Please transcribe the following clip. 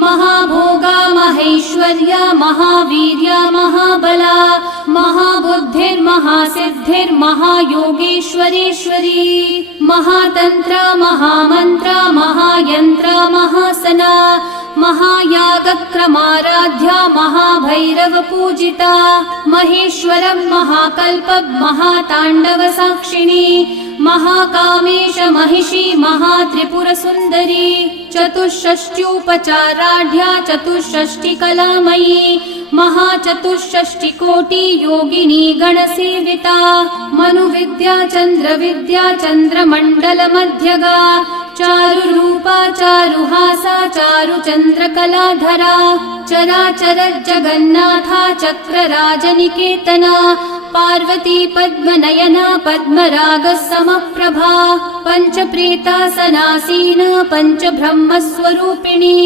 महाभोगा महेश्वर्या महावीर्या महाबला महाबुद्धिर्महासिद्धिर्महायोगेश्वरेश्वरी महातंत्र महामंत्र महायंत्र महासना महायागक्रमाराध्या महाभैरव पूजिता महेश्वरं महाकल्प महातांडव साक्षिणी महाकामेश महिषी महात्रिपुरसुंदरी चतुष्षष्ट्युपचाराढ्या चतुष्षष्टिकलामयी महाचतुष्षष्टिकोटि योगिनी गणसेविता मनुविद्या चंद्रविद्या चंद्रमण्डलमध्यगा चारुरूपा चारुहासा चारुचन्द्रकलाधरा चराचर जगन्नाथा चक्रराजनिकेतना पार्वती पद्मनयना पद्मराग समप्रभा पंचप्रेतासनासीना पंचब्रह्मस्वरूपिणी